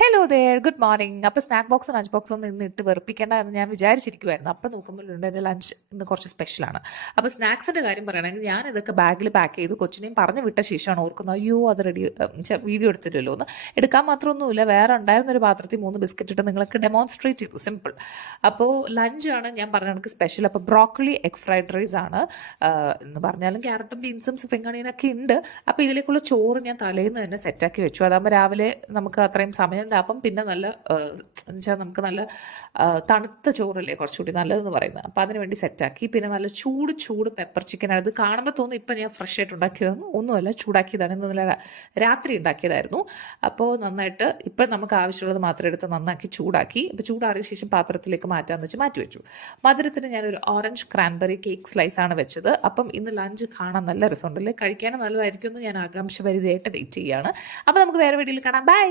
Hello there good morning. അപ്പോൾ snack ബോക്സും lunch ബോക്സും ഒന്നും ഇന്ന് ഇട്ട് വെറുപ്പിക്കേണ്ട എന്ന് ഞാൻ വിചാരിച്ചിരിക്കുമായിരുന്നു. അപ്പോൾ നോക്കുമ്പോഴുണ്ട് എൻ്റെ ലഞ്ച് ഇന്ന് കുറച്ച് സ്പെഷ്യലാണ്. അപ്പോൾ സ്നാക്സിൻ്റെ കാര്യം പറയുകയാണെങ്കിൽ ഞാൻ ഇതൊക്കെ ബാഗിൽ പാക്ക് ചെയ്ത് കൊച്ചിനെയും പറഞ്ഞു വിട്ട ശേഷമാണ് ഓർക്കുന്നത് അയ്യോ അത് റെഡി വീഡിയോ എടുത്തില്ലല്ലോ എന്ന്. എടുക്കാൻ മാത്രമൊന്നുമില്ല, വേറെ ഉണ്ടായിരുന്നൊരു പാത്രത്തിൽ 3 ബിസ്ക്കറ്റ് ഇട്ട് നിങ്ങൾക്ക് ഡെമോൺസ്ട്രേറ്റ് ചെയ്തു, സിമ്പിൾ. അപ്പോൾ ലഞ്ചാണ് ഞാൻ പറഞ്ഞ കണക്ക് സ്പെഷ്യൽ. അപ്പോൾ ബ്രോക്കലി എഗ് ഫ്രൈഡ് റൈസ് ആണ് എന്ന് പറഞ്ഞാലും ക്യാരറ്റും ബീൻസും സ്പ്രിംഗ് അണിയനൊക്കെ ഉണ്ട്. അപ്പോൾ ഇതിലേക്കുള്ള ചോറ് ഞാൻ തലേന്ന് തന്നെ സെറ്റാക്കി വെച്ചു. അതാകുമ്പോൾ രാവിലെ നമുക്ക് അത്രയും സമയം ലാഭം, പിന്നെ നല്ല എന്നുവെച്ചാൽ നമുക്ക് നല്ല തണുത്ത ചോറല്ലേ കുറച്ചുകൂടി നല്ലതെന്ന് പറയുന്നത്. അപ്പോൾ അതിന് വേണ്ടി സെറ്റാക്കി. പിന്നെ നല്ല ചൂട് പെപ്പർ ചിക്കൻ. അത് കാണുമ്പോൾ തോന്നും ഇപ്പം ഞാൻ ഫ്രഷ് ആയിട്ട് ഉണ്ടാക്കിയതെന്ന്. ഒന്നുമല്ല, ചൂടാക്കിയതാണ്. ഇന്ന് നല്ല രാത്രി ഉണ്ടാക്കിയതായിരുന്നു. അപ്പോൾ നന്നായിട്ട് ഇപ്പം നമുക്ക് ആവശ്യമുള്ളത് മാത്രം എടുത്ത് നന്നാക്കി ചൂടാക്കി. അപ്പോൾ ചൂടാറിയ ശേഷം പാത്രത്തിലേക്ക് മാറ്റാമെന്ന് വെച്ച് മാറ്റി വെച്ചു. മധുരത്തിന് ഞാനൊരു ഓറഞ്ച് ക്രാൻബെറി കേക്ക് സ്ലൈസാണ് വെച്ചത്. അപ്പം ഇന്ന് ലഞ്ച് കാണാൻ നല്ല രസമുണ്ടല്ലേ, കഴിക്കാനും നല്ലതായിരിക്കും എന്ന് ഞാൻ ആകാംക്ഷ പരിധിയായിട്ട് വെയിറ്റ് ചെയ്യുകയാണ്. അപ്പോൾ നമുക്ക് വേറെ വീഡിയോയിൽ കാണാം. ബൈ.